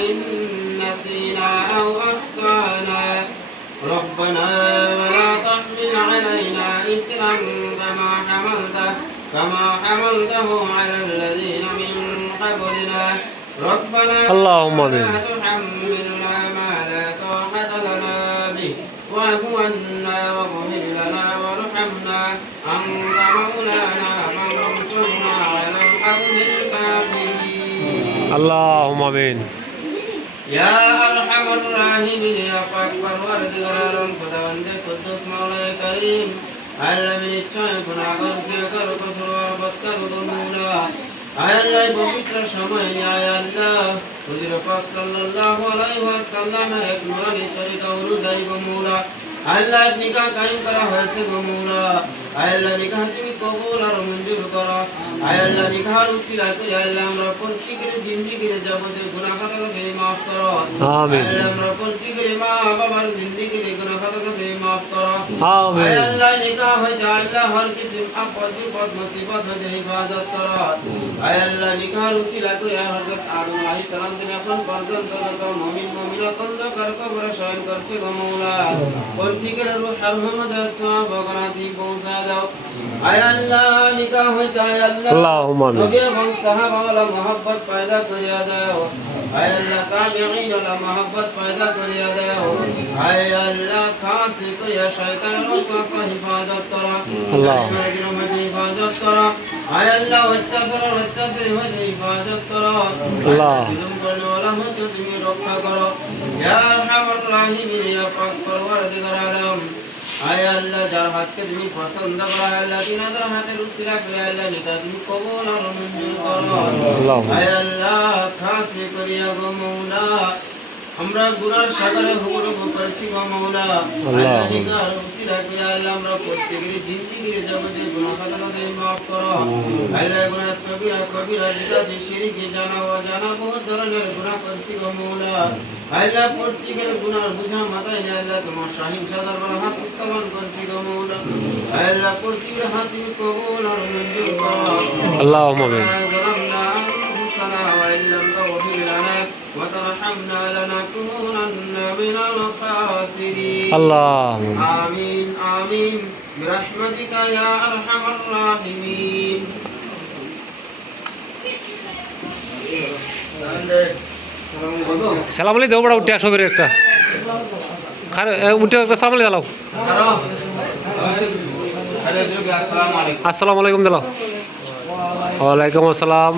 إن نسينا أو أخطأنا ربنا ولا تحمل علينا إصرا كما حملته على الذين من قبلنا ربنا اللهم لا آمين. تحملنا ما لا طاقة لنا به واعف عنا واغفر لنا وارحمنا أنت مولانا فانصرنا على القوم الكافرين اللهم آمين. يا أرحم الراحمين يا أكبر وارجلال خداوند قدوس مولاي كريم আল্লাহ নিশ্চয় গুনাহগার সিয়াকার কসর বরকত দুমুলা আল্লাহ পবিত্র সময় আয় আল্লাহ হুজুর পাক সাল্লাল্লাহু আলাইহি ওয়াসাল্লামের এক নুরানি তরিকা অনুযায়ী গো মওলা আল্লাহ নিকাহ কায়েম করা হয়েছে গো মওলা আল্লাহ নিকাহ তুমি কবুল আর মঞ্জুর করো আল্লাহ নিকাহর উসিলাতে আল্লাহ আমরা প্রত্যেকের জিন্দেগির যাবতীয় গুনাহ খাতাকে maaf করো আমিন। আল্লাহ আমরা প্রত্যেকের মা বাবার জিন্দেগির গুনাহ খাতাকে maaf করো আমিন। আল্লাহ নিকাহ হইতে আল্লাহ হর কিসম আপদ বিপদ মুসিবত হইতে হিফাজত করো আল্লাহ নিকাহর উসিলাতে হযরত আদম আলাইহিস সালাম থেকে এখন পর্যন্ত যত মুমিন মুমিনাত অন্ধকার কবরে শয়ন করছে গো মওলা প্রত্যেকের রূহ আর মুহাম্মদ আসওয়া বগনাতি পৌঁছা দাও আয় আল্লাহ নিকাহ হইতে আয় আল্লাহ اللهم آمين. নবী এবং সাহাবা ওয়ালা mohabbat পয়দা করিয়া দাও আয় আল্লাহ তাবিঈন ওয়ালা mohabbat পয়দা করিয়া দাও আয় আল্লাহ খাস করিয়া শয়তানের ওয়াসওয়াসা হিফাজত করো আল্লাহ। কালিমার মধ্যে হিফাজত করো আয় আল্লাহ অত্যাচার হইতে হিফাজত করো আল্লাহ। জুলুম করনেওয়ালা হইতে তুমি রক্ষা করো ইয়া আরহামার রাহিমিন ইয়া পাক পরওয়ারদিগার আলম আয় আল্লাহ যার হাতকে তুমি পছন্দ করো আল্লাহ তিনাদের হাতের উসিলা করে আল্লাহ নিকাহ তুমি কবুল আর মঞ্জুর করো আল্লাহ। আয় আল্লাহ খাস করিয়া গো মওলা আমরা গুনার সাগরে হুবুরুবু করছি গো মওলা আল্লাহ নিকাহর উসিলা করে আল্লাহ আমরা প্রত্যেকের জিন্দেগির যাবতীয় গুনাহ খাতাকে maaf করো আল্লাহ গুনাহ সগীরা কবিরা বিদাতি শিরকি জানা অজানা বহুত ধরনের গুনাহ করছি গো মওলা আল্লাহ প্রত্যেকের গুনার বুঝা মাথায় নিয়ে আল্লাহ তোমার শাহিন সাদার হাত উত্তোলন করছি গো মওলা আল্লাহ প্রত্যেকের হাত তুমি কবুল আর মঞ্জুর করো اللهم آمين. ظلمنا أنفسنا وإن لم تغفر لنا وترحمنا لنكونن من الخاسرين اللهم آمين. آمين آمين برحمتك يا أرحم الراحمين সালাম আলাইকুম বড় উঠে আসো বেরে একটা খারে উঠে একটা সালাম আলাইকুম দাও আসসালামু আলাইকুম আসসালামু আলাইকুম দাও ওয়ালাইকুম আসসালাম